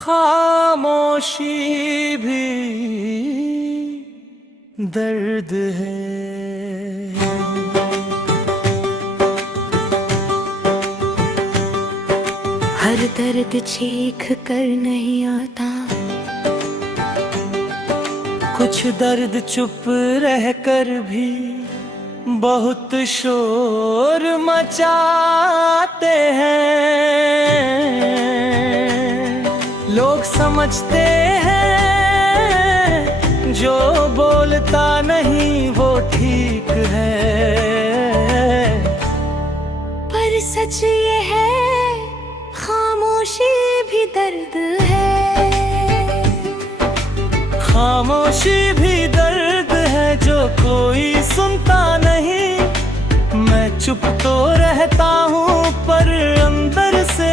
खामोशी भी दर्द है। हर दर्द चीख कर नहीं आता, कुछ दर्द चुप रह कर भी बहुत शोर मचाते हैं। लोग समझते हैं जो बोलता नहीं वो ठीक है, पर सच ये है खामोशी भी दर्द है। खामोशी भी दर्द है जो कोई सुनता नहीं। मैं चुप तो रहता हूँ पर अंदर से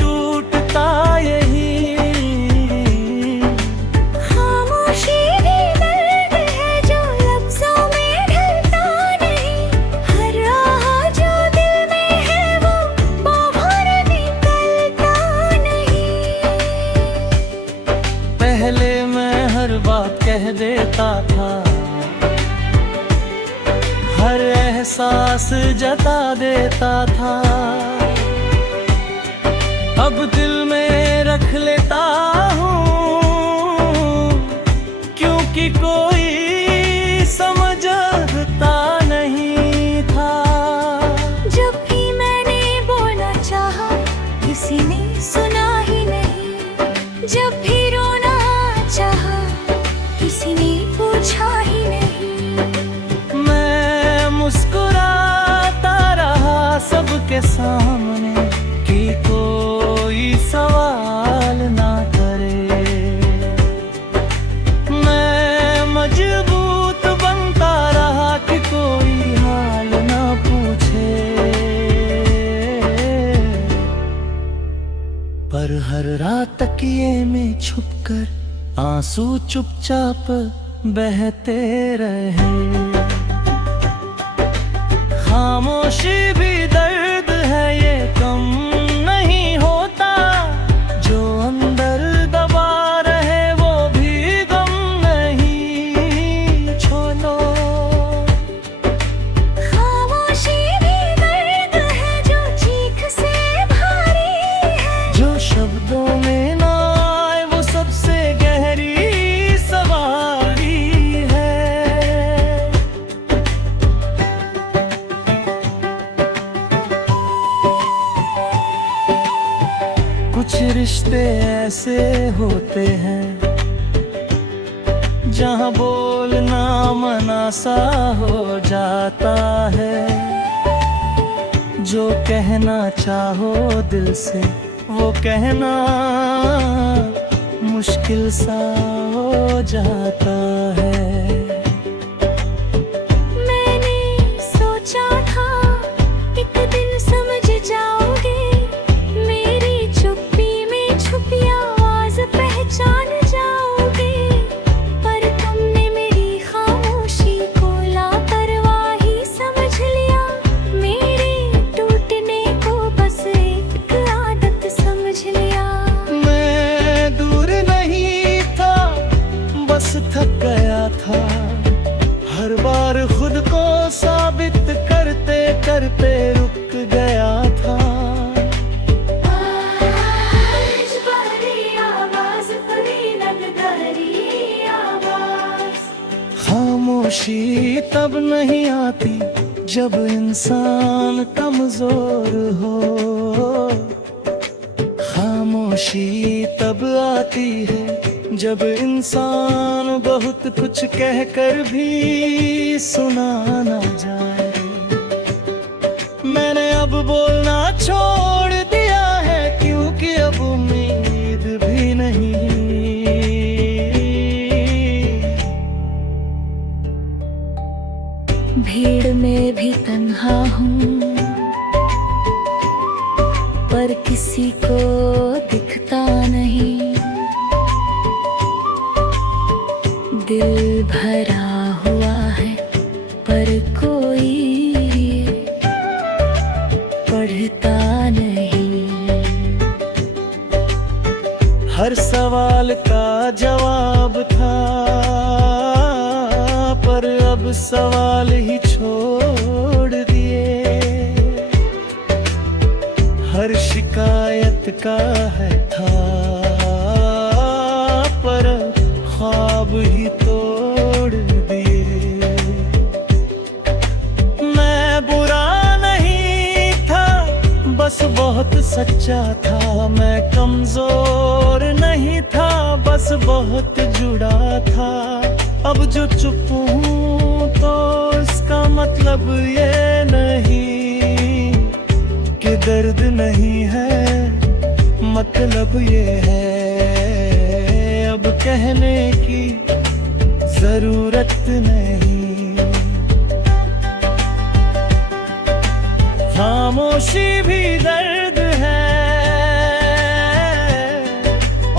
टूटता यही। खामोशी भी दर्द है जो लफ्जों में ढलता नहीं। हर राह जो दिल में है वो बाहर निकलता नहीं। पहले मैं हर बात कह देता था, हर एहसास जता देता था। अब दिल में रख लेता हूँ क्योंकि कोई समझता नहीं था। जब भी मैंने बोलना चाहा किसी ने सुना ही नहीं। जब भी रोना चाहा किसी ने पूछा ही नहीं। मैं मुस्कुराता रहा सबके सामने कि कोई सवाल ना करे। मैं मजबूत बनता रहा कि कोई हाल ना पूछे। पर हर रात तकिए में छुपकर आंसू चुपचाप बहते रहे। खामोशी भी दर्द है ये कम नहीं होता। जो अंदर दबा रहे वो भी गम नहीं छोड़ो। खामोशी भी दर्द है जो चीख से भारी है। जो शब्दों में ना आए वो सबसे गहरी सवारी है। कुछ रिश्ते ऐसे होते हैं जहाँ बोलना मना सा हो जाता है। जो कहना चाहो दिल से वो कहना मुश्किल सा हो जाता है। मैंने सोचा था एक दिन समझ जाओगे, मेरी चुप्पी में छुपी आवाज पहचान जाओगे। पर तुमने मेरी खामोशी को लापरवाही समझ लिया। मेरे टूटने को बस एक आदत समझ लिया। मैं दूर नहीं था बस थक गया था। हर बार खुद को साबित करते करते रुक गया था। आज बड़ी आवाज बड़ी लगदारी आवाज। खामोशी तब नहीं आती जब इंसान कमजोर हो। खामोशी तब आती है जब इंसान बहुत कुछ कहकर भी सुना ना जाए। मैंने अब बोलना छोड़ दिया है क्योंकि अब उम्मीद भी नहीं। भीड़ में भी तन्हा हूँ पर किसी को दिखता नहीं। दिल भरा हुआ है पर कोई पढ़ता नहीं। सवाल का जवाब था, पर अब सवाल ही छोड़ दिए। हर शिकायत का है था, पर ख्वाब ही तोड़ दिए। मैं बुरा नहीं था, बस बहुत सच्चा था। मैं कमजोर नहीं था, बस बहुत जुड़ा था। अब जो चुप हूँ तो इसका मतलब ये नहीं कि दर्द नहीं है, मतलब ये है अब कहने की जरूरत नहीं। खामोशी भी दर्द है,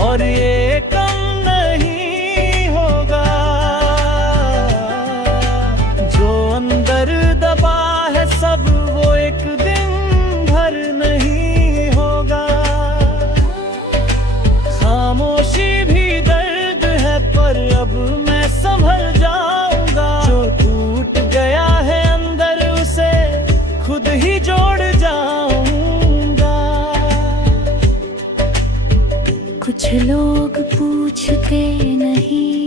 और ये कम नहीं होगा। जो अंदर दबा है सब, वो एक दिन भर नहीं होगा। खामोशी भी दर्द है, पर अब मैं संभल जाऊंगा। जो टूट गया है अंदर, उसे खुद ही जोड़ जाऊंगा। कुछ लोग पूछते नहीं,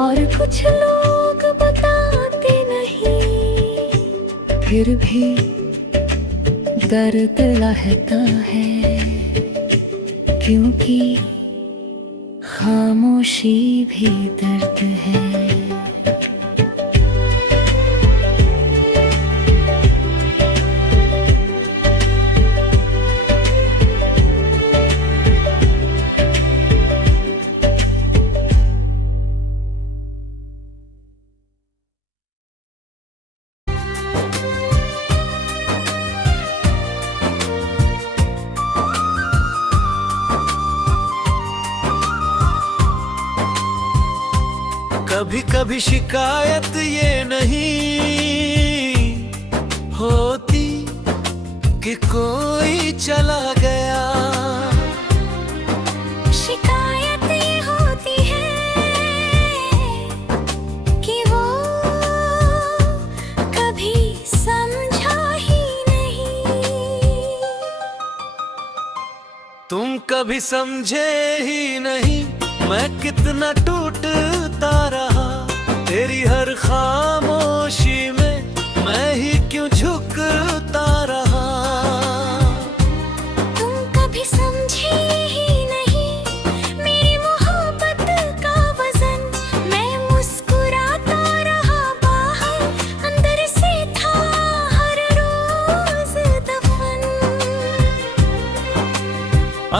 और कुछ लोग बताते नहीं, फिर भी दर्द रहता है, क्योंकि खामोशी भी दर्द है। कभी कभी शिकायत ये नहीं होती कि कोई चला गया। शिकायत ये होती है कि वो कभी समझा ही नहीं। तुम कभी समझे ही नहीं मैं कितना टूटता रहा। तेरी हर खामोशी में मैं ही क्यों झुकता रहा। तुम कभी समझे ही नहीं मेरी मोहब्बत का वजन। मैं मुस्कुराता रहा बाहर, अंदर से था हर रोज दफन।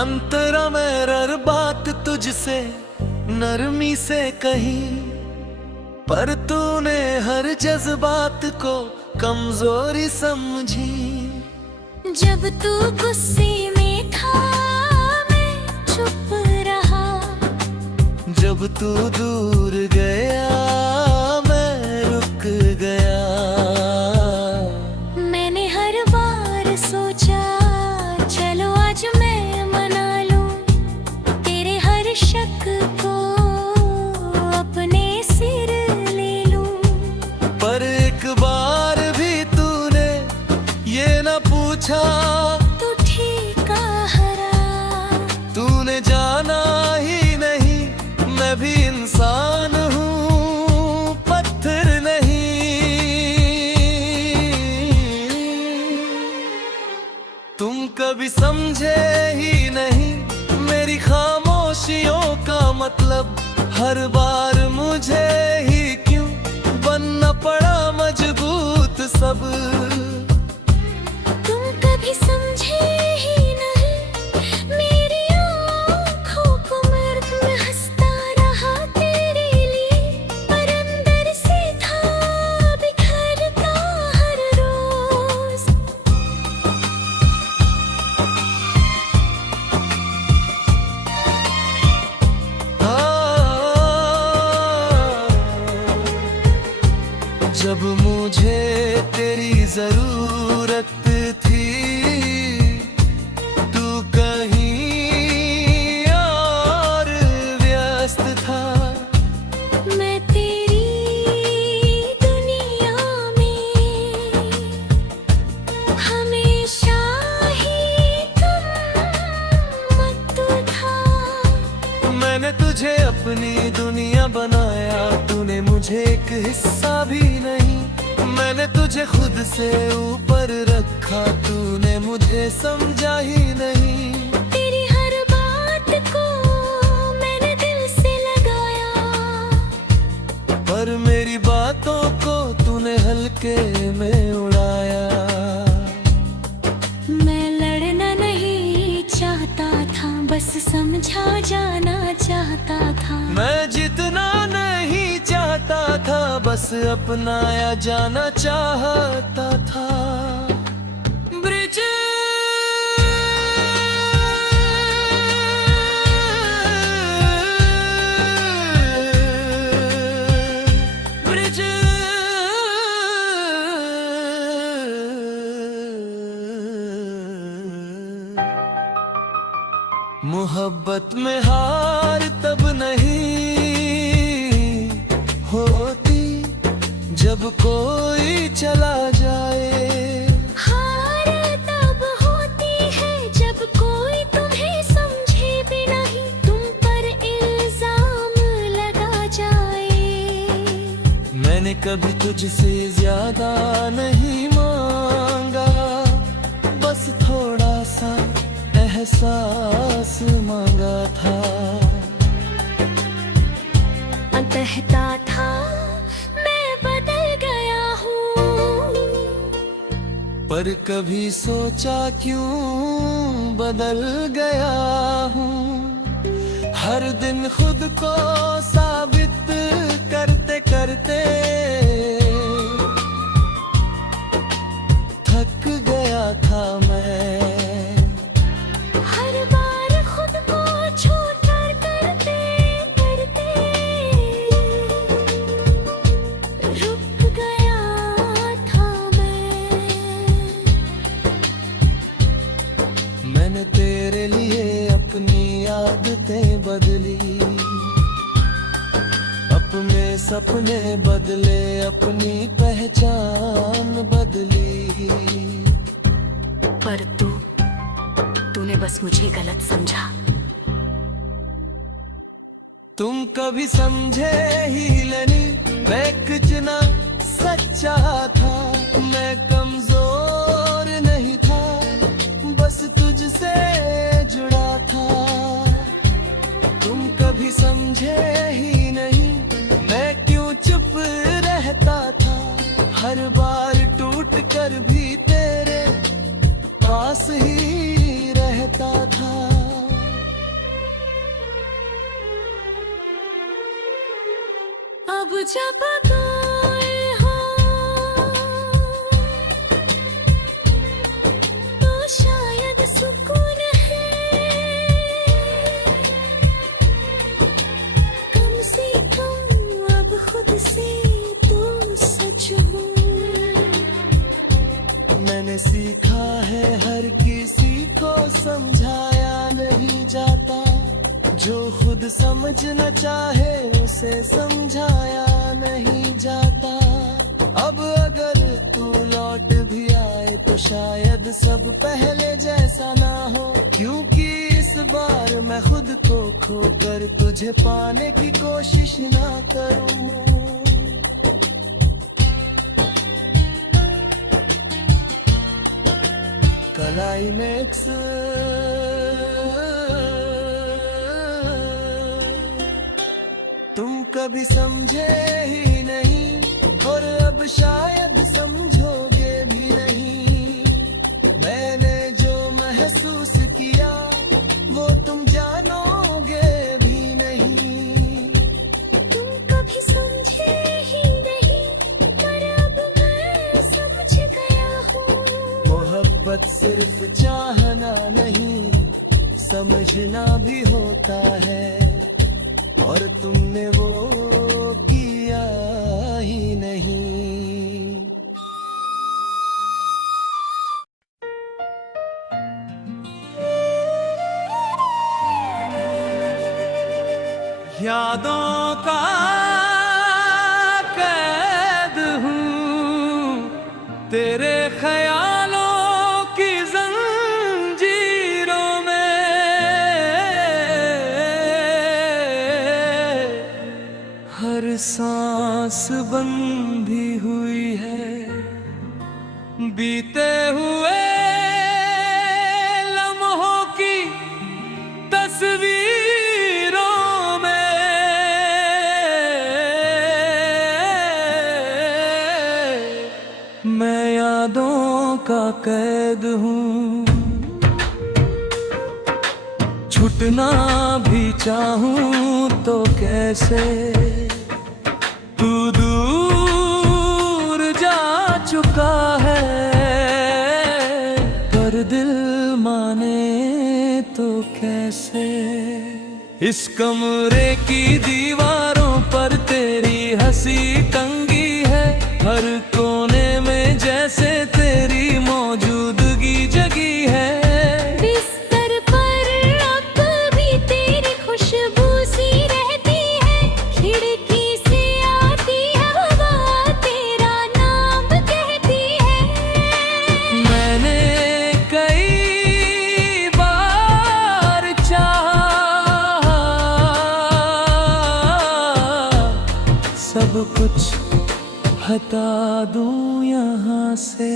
अंतरा में रर बात तुझसे नरमी से कही, पर तूने हर जज्बात को कमजोरी समझी। जब तू गुस्से में था मैं चुप रहा। जब तू दूर गया मैं रुक गया। मैंने हर बार सोचा चलो आज मैं मना लूं तेरे हर शक को अपने सिर ले लूं। पर एक बार भी तूने ये न पूछा तू ठीक हरा। तूने जाना ही नहीं मैं भी इंसान मैंने तुझे अपनी दुनिया बनाया, तूने मुझे एक हिस्सा भी नहीं। मैंने तुझे खुद से ऊपर रखा, तूने मुझे समझा ही नहीं। तेरी हर बात को मैंने दिल से लगाया, पर मेरी बातों को तूने हल्के में उड़ाया। मैं लड़ना नहीं चाहता था, बस समझा जाना चाहता था। मैं जीतना नहीं चाहता था, बस अपनाया जाना चाहता था। ब्रिज ब्रिज मोहब्बत में हार तब नहीं होती जब कोई चला जाए। हार तब होती है जब कोई तुम्हें समझे भी नहीं, तुम पर इल्जाम लगा जाए। मैंने कभी तुझसे ज्यादा नहीं मांगा, बस थोड़ा सा एहसास मांगा था। कहता था मैं बदल गया हूँ, पर कभी सोचा क्यों बदल गया हूँ। हर दिन खुद को साबित करते करते थक गया था मैं। हर बार खुद को छोटा करते करते रुक गया था मैं। मैंने तेरे लिए अपनी आदतें बदली, अपने सपने बदले, अपनी पहचान बदली। पर तूने बस मुझे गलत समझा। तुम कभी समझे ही नहीं, मैं कितना सच्चा था। मैं कमजोर नहीं था, बस तुझसे जुड़ा था। तुम कभी समझे ही नहीं, मैं क्यों चुप रहता था। हर बार टूट कर भी तेरे पास ही रहता था। अब जब कोई हो तो शायद सुकून है, कम से कम अब खुद से तो सच हूँ। मैंने सीखा है हर किसी को समझाया नहीं जाता, जो खुद समझना चाहे उसे समझाया नहीं जाता। अब अगर तू लौट भी आए तो शायद सब पहले जैसा ना हो, क्योंकि इस बार मैं खुद को खोकर तुझे पाने की कोशिश ना करूँ। क्लाइमेक्स तुम कभी समझे ही नहीं, और अब शायद समझोगे भी नहीं। मैंने जो महसूस किया वो तुम जानोगे भी नहीं। तुम कभी समझे ही नहीं, पर अब मैं समझ गया हूँ। मोहब्बत सिर्फ चाहना नहीं, समझना भी होता है, और तुमने वो किया ही नहीं। यादों का कैद हूँ, तेरे ख्यालों की जंजीरों में। बंधी हुई है। बीते हुए लम्हों की तस्वीरों में मैं यादों का कैद हूँ। छूटना भी चाहूं तो कैसे, तू दूर जा चुका है। पर दिल माने तो कैसे। इस कमरे की दीवारों पर तेरी हंसी टंगी है। हर कोने में जैसे तेरी मौजूदगी जगी है। सब कुछ हटा दूं यहाँ से,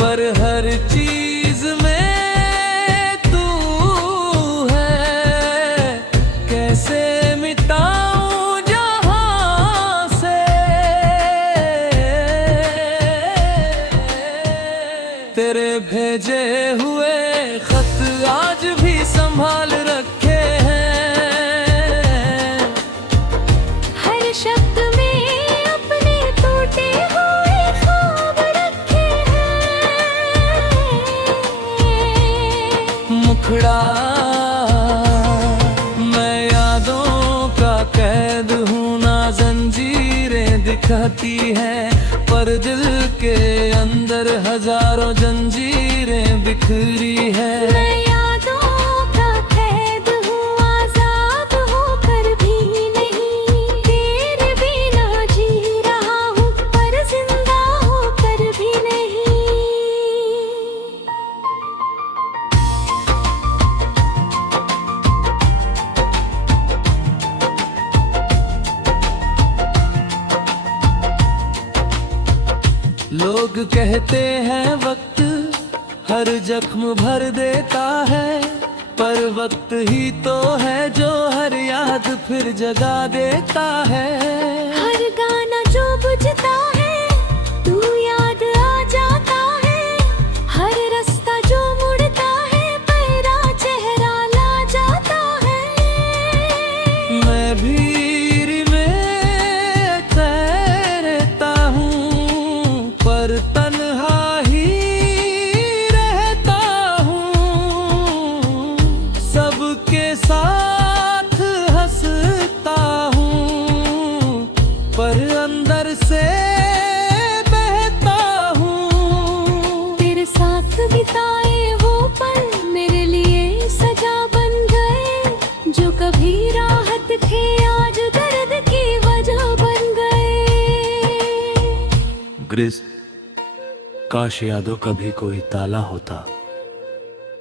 पर हर चीज में तू है। कैसे मिटाऊं जहाँ से। तेरे भेजे हुए खत आज भी संभाल रखे शब्द में अपने टूटे हुए ख्वाब रखे हैं। मुखड़ा मैं यादों का कैद हूँ। ना जंजीरें दिखाती है, पर दिल के अंदर हजारों जंजीरें बिखरी है। लोग कहते हैं वक्त हर जख्म भर देता है, पर वक्त ही तो है जो हर याद फिर जगा देता है। हर गाना जो बुझता है तू याद आ जाता है। हर रास्ता जो मुड़ता है तेरा चेहरा ला जाता है। मैं भीड़ में तैरता हूँ, पर तन्हा ही रहता हूँ। सबके साथ हंसता हूँ, पर अंदर से बहता हूँ। तेरे साथ बिताए वो पल मेरे लिए सजा बन गए। जो कभी राहत थे आज दर्द की वजह बन गए। ग्रिस, काश यादों का भी कोई ताला होता,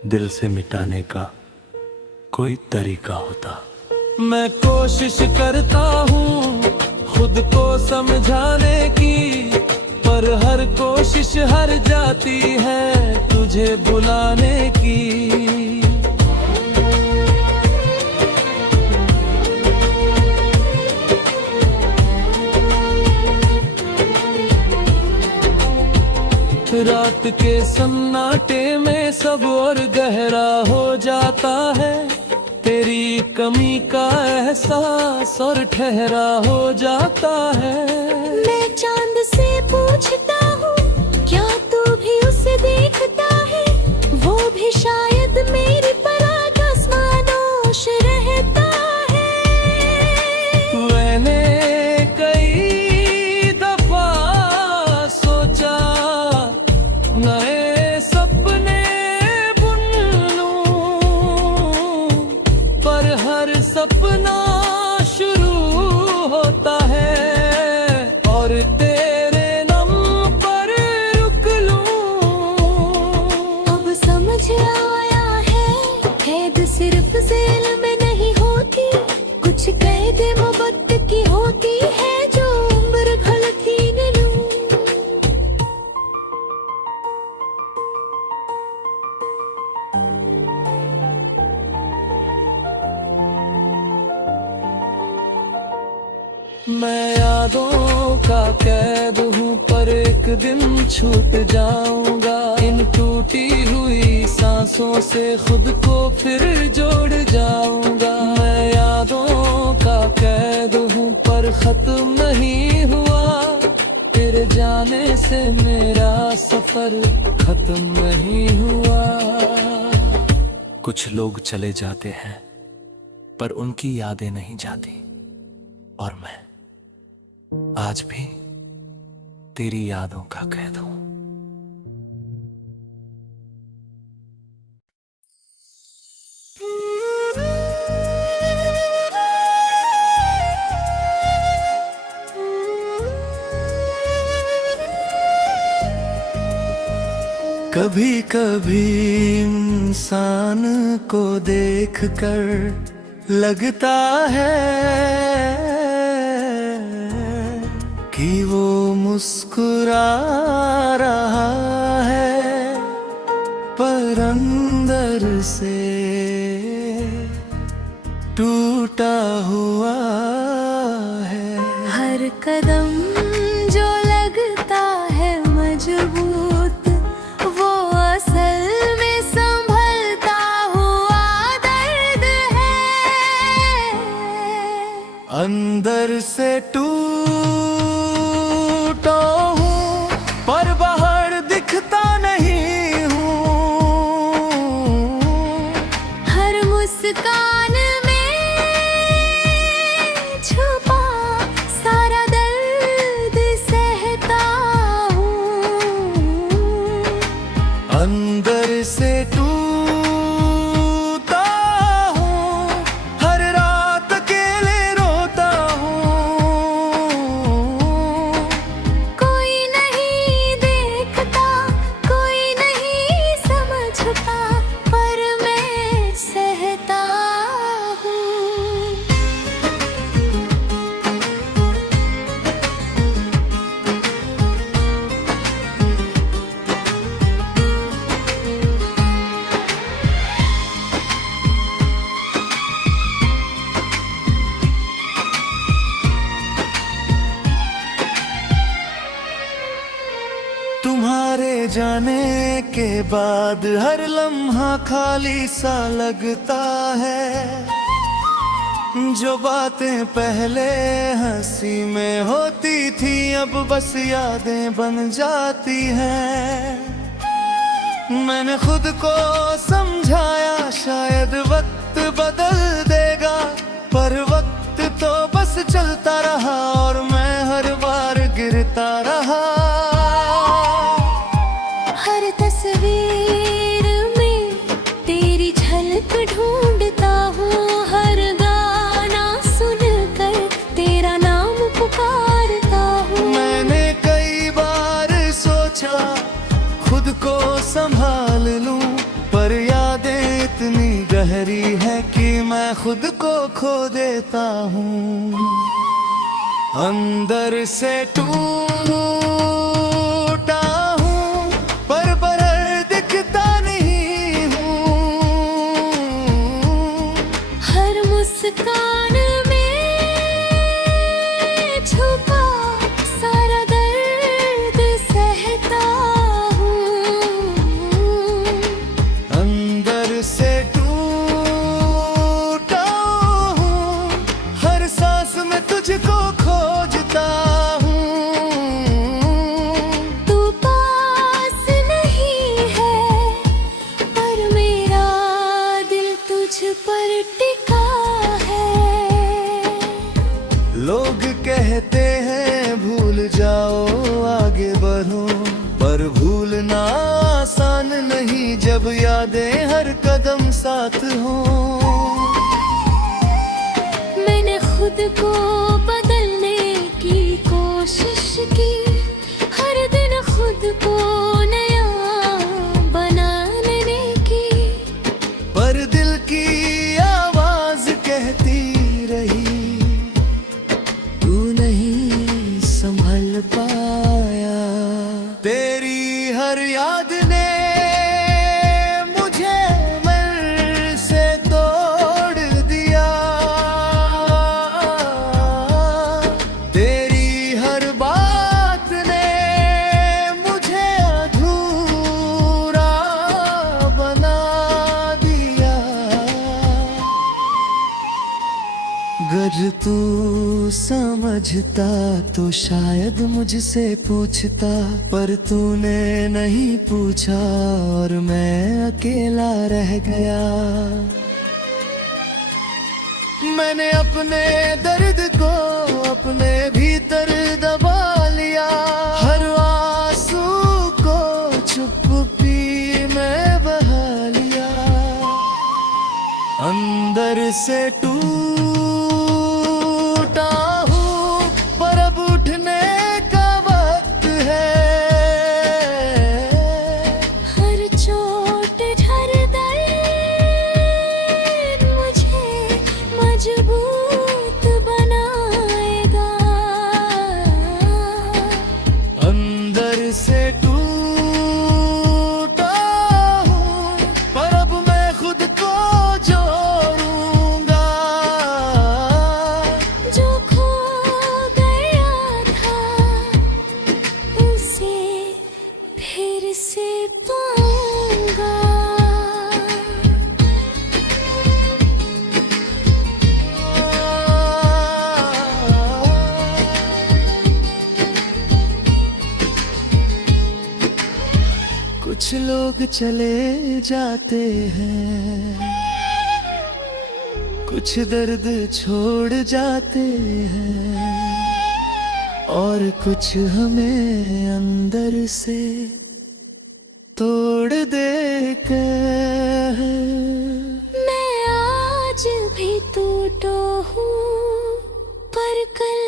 दिल से मिटाने का कोई तरीका होता। मैं कोशिश करता हूँ खुद को समझाने की, पर हर कोशिश हार जाती है तुझे बुलाने की। रात के सन्नाटे में सब और गहरा हो जाता है। तेरी कमी का एहसास और ठहरा हो जाता है। मैं चांद से पूछता हूँ क्या तू भी उसे देखता है। वो भी शायद मेरी पराग आसमानोश रहता है। मैंने कई दफा सोचा नए सपने बुन लूं, पर हर सपना शुरू होता है और तेरे नाम पर रुक लूं। अब समझ आया है कैद सिर्फ जेल में नहीं होती, कुछ कैद मोहब्बत की मैं यादों का कैद हूँ पर एक दिन छूट जाऊंगा। इन टूटी हुई सांसों से खुद को फिर जोड़ जाऊंगा। मैं यादों का कैद हूँ पर खत्म नहीं हुआ। तेरे जाने से मेरा सफर खत्म नहीं हुआ। कुछ लोग चले जाते हैं पर उनकी यादें नहीं जाती, और मैं आज भी तेरी यादों का कैद हूं। कभी कभी इंसान को देखकर लगता है कि वो मुस्कुरा रहा है, पर अंदर से टूटा हुआ है। हर कदम जो लगता है मजबूत, वो असल में संभलता हुआ दर्द है। अंदर से टूटा हूँ पर बाहर दिखता नहीं हूँ। हर मुस्कान में छुपा सारा दर्द सहता हूँ। अंदर से टूटा हूँ, हर रात अकेले रोता हूँ। कोई नहीं देखता, कोई नहीं समझता, पर मैं सहता हूँ। तुम्हारे जाने के बाद हर लम्हा खाली सा लगता है। जो बातें पहले हंसी में होती थी अब बस यादें बन जाती हैं। मैंने खुद को समझाया शायद वक्त बदल देगा, पर वक्त तो बस चलता रहा और मैं हर बार गिरता रहा। हर तस्वीर में तेरी झलक ढूंढता हूँ। हर गाना सुनकर तेरा नाम पुकारता हूँ। मैंने कई बार सोचा खुद को संभाल लूं, पर यादें इतनी गहरी है कि मैं खुद को खो देता हूँ। अंदर से टूटा हूँ पर बाहर दिखता नहीं हूँ। हर मुस्कान में छुपा सारा दर्द सहता हूँ। अंदर से टूटा हूँ, हर सांस में तुझको खोजता हूँ। तू पास नहीं है, पर मेरा दिल तुझ पर टिका है। लोग कहते हैं भूल जाओ आगे बढ़ो, पर भूलना आसान नहीं जब यादें हर कदम साथ हो। मैंने खुद को बदलने की कोशिश की, हर दिन खुद को नया बनाने की, पर दिल की आवाज कहती रही तू नहीं संभल पाया। तेरी हर याद ने मुझे मर से तोड़ दिया। अगर तू समझता तो शायद मुझसे पूछता, पर तूने नहीं पूछा और मैं अकेला रह गया। मैंने अपने दर्द को अपने भीतर दबा लिया, हर आंसू को चुप्पी में बहा लिया। अंदर से टूटा हूँ पर अब उठने का वक्त है। हर चोट हर दर्द मुझे मजबूत बनाएगा। अंदर से टूटा हूँ पर अब मैं खुद को जोड़ूंगा। जो खो गया था उसे फिर से पाऊंगा। कुछ लोग चले जाते हैं, कुछ दर्द छोड़ जाते हैं, और कुछ हमें अंदर से तोड़ देकर। मैं आज भी टूटा हूँ पर कल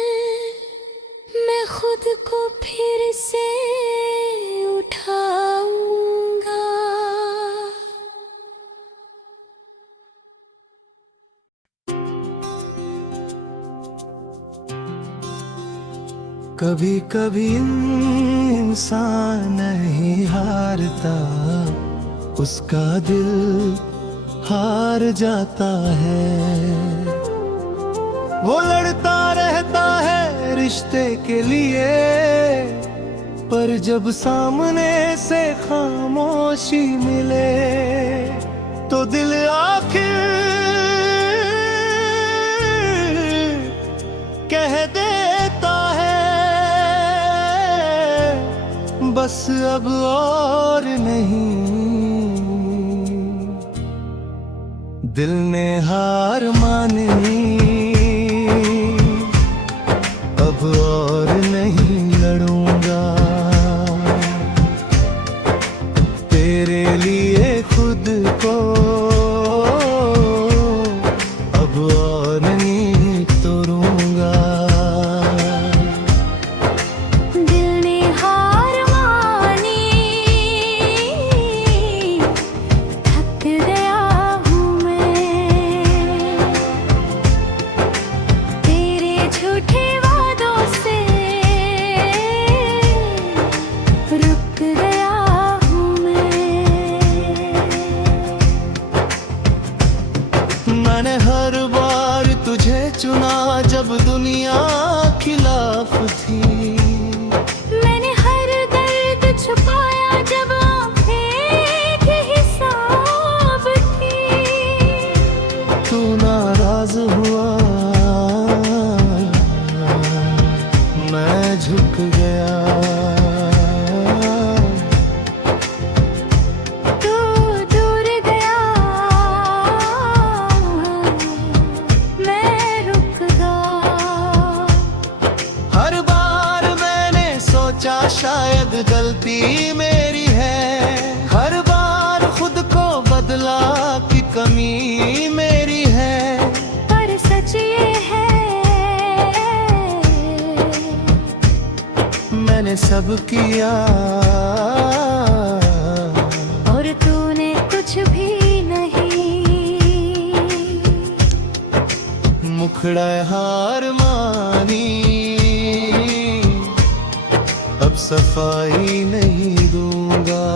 मैं खुद को फिर से उठाऊंगा। कभी कभी इंसान नहीं हारता, उसका दिल हार जाता है। वो लड़ता रहता है रिश्ते के लिए, पर जब सामने से खामोशी मिले तो दिल आखिर कह देता है बस अब और नहीं। दिल ने हार मानी, अब और नहीं लड़ूंगा। तेरे लिए खुद को अब और नहीं तोड़ूंगा। दिल ने हार मानी, थक गया हूँ मैं तेरे झूठे वादों से, रुक गया हूँ मैंने हर बार तुझे चुना जब दुनिया खिलाफ थी। मैंने हर दर्द छुपाया जब आँखें के हिसाब थी। तू नाराज हुआ मैं झुक गया। तू दूर गया मैं रुक गया। हर बार मैंने सोचा शायद गलती मेरी है, हर बार खुद को बदला कि कमी मेरी है। पर सच ये है मैंने सब किया और तूने कुछ भी नहीं। मुखड़ा हार मानी, अब सफाई नहीं दूंगा।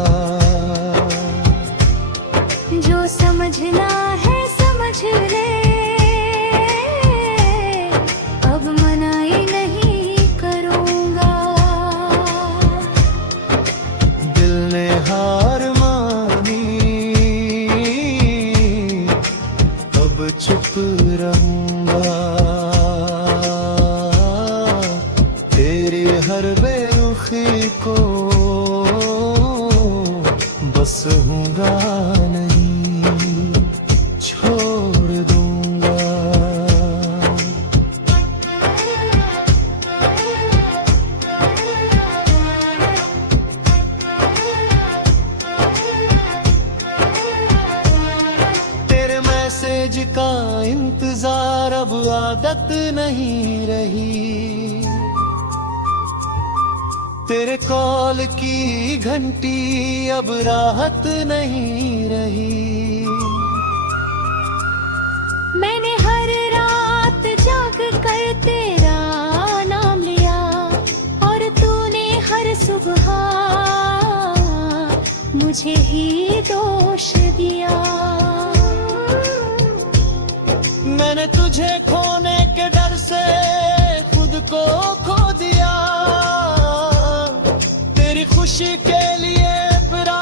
जो समझना है समझ ले, अब मनाई नहीं करूँगा। दिल ने हार मानी, अब चुप रहूंगा। प्यार अब आदत नहीं रही, तेरे कॉल की घंटी अब राहत नहीं रही। मैंने हर रात जाग कर तेरा नाम लिया और तूने हर सुबह मुझे ही दोष दिया। मैंने तुझे खोने के डर से खुद को खो दिया, तेरी खुशी के लिए फिरा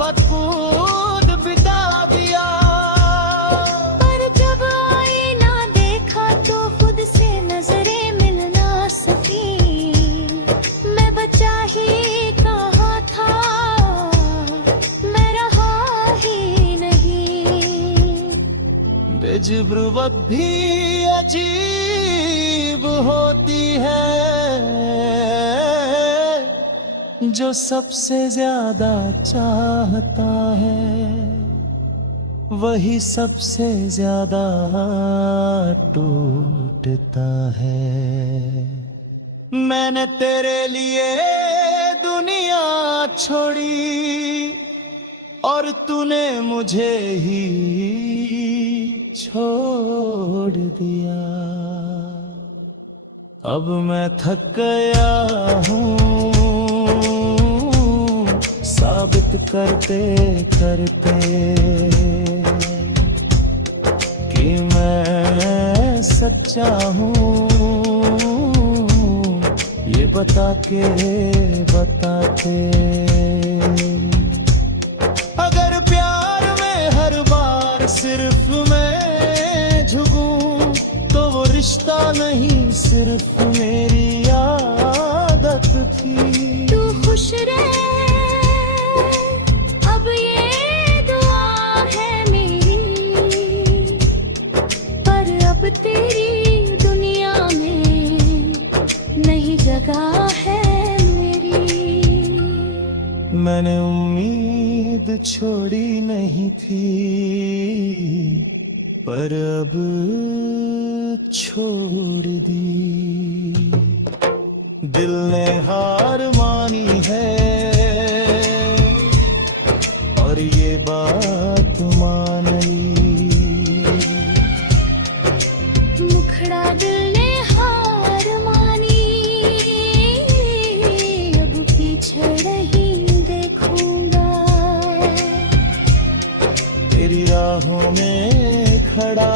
बदखुद बिता दिया। पर जब आईना देखा तो खुद से नजरें मिल ना सकी, मैं बचा ही कहाँ था, मैं रहा ही नहीं। बेजिब्र भी अजीब होती है, जो सबसे ज्यादा चाहता है वही सबसे ज्यादा टूटता है। मैंने तेरे लिए दुनिया छोड़ी और तूने मुझे ही छोड़ दिया। अब मैं थक गया हूँ साबित करते करते कि मैं सच्चा हूँ, ये बता के बताते। अगर प्यार में हर बार सिर्फ मैं झुकूं तो वो रिश्ता नहीं सिर्फ मेरी आदत थी। तू खुश रहे अब ये दुआ है मेरी, पर अब तेरी दुनिया में नहीं जगह है मेरी। मैंने उम्मीद छोड़ी नहीं थी पर अब छोड़ दी। दिल ने हार मानी है और ये बात मान ली। मुखड़ा दिल ने हार मानी, अब पीछे नहीं देखूंगा। तेरी राहों में खड़ा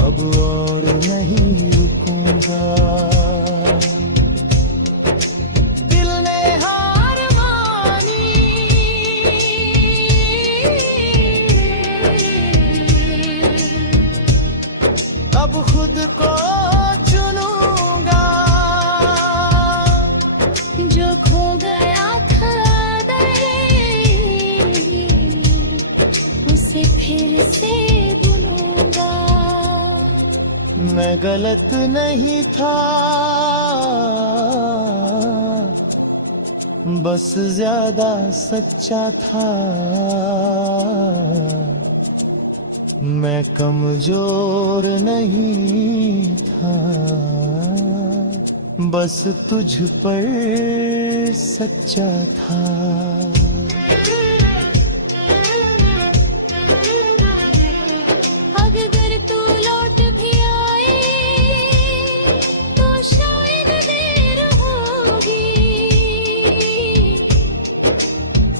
अब और नहीं रुकूंगा। दिल ने हार मानी, अब खुद को चुनूंगा। जो खो गया था उसे फिर से बुनूंगा। मैं गलत नहीं था, बस ज्यादा सच्चा था। मैं कमजोर नहीं था, बस तुझ पर सच्चा था। अगर तू लौट भी आए तो शायद देर होगी,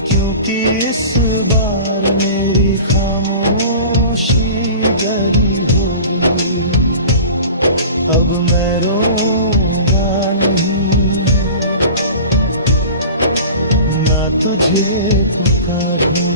क्योंकि इस बार मेरी खामोशी गहरी होगी। अब मैं रोऊंगा नहीं, ना तुझे पुकारूं।